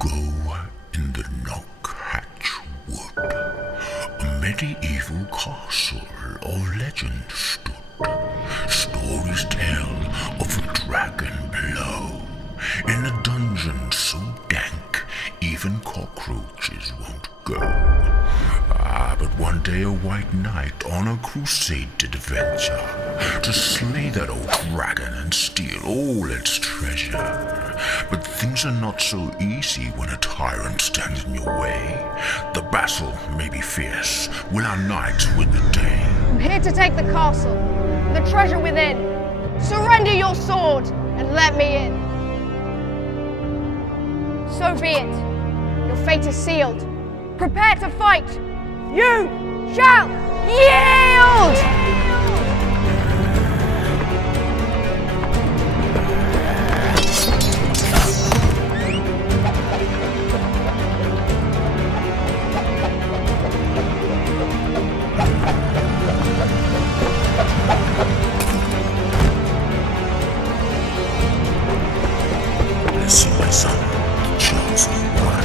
ago, in the Knockhatch Wood, a medieval castle of legend stood. Stories tell of a dragon below, in a dungeon so dank, even cockroaches won't go. But one day a white knight on a crusade did venture to slay that old dragon and steal all its treasure. But things are not so easy when a tyrant stands in your way. The battle may be fierce. Will our knight win the day? I'm here to take the castle, the treasure within. Surrender your sword and let me in. So be it. Your fate is sealed. Prepare to fight. You shall yield! Listen, my son, the chosen one.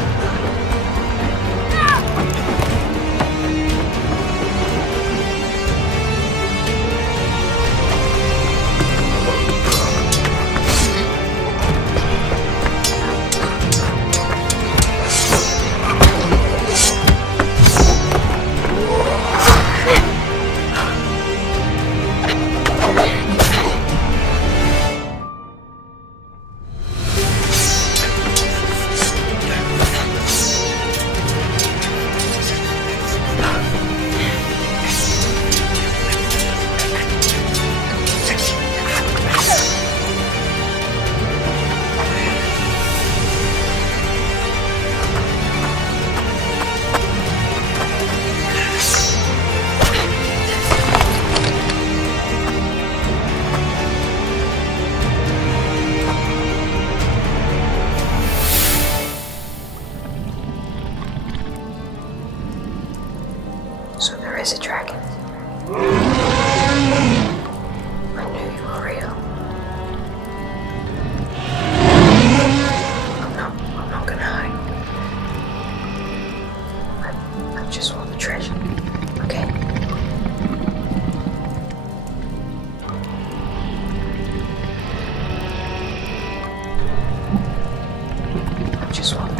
So there is a dragon. I knew you were real. I'm not gonna hide. I just want the treasure, okay? I just want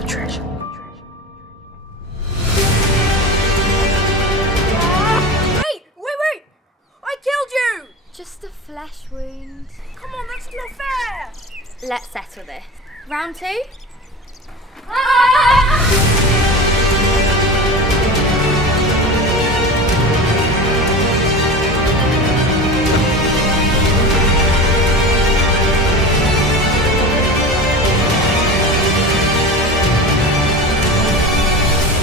the treasure. Just a flesh wound. Come on, that's not fair! Let's settle this. Round two?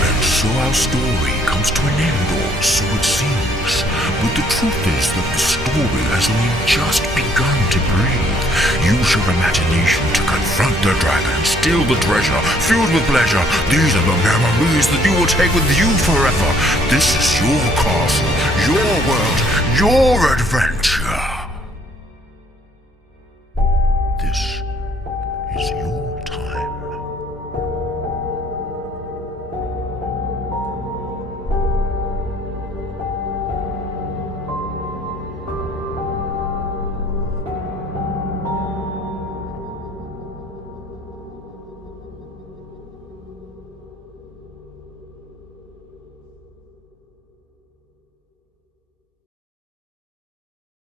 And so our story comes to an end, or so it seems. But the truth is that the story has only just begun to breathe. Use your imagination to confront the dragon and steal the treasure, filled with pleasure. These are the memories that you will take with you forever. This is your castle, your world, your adventure.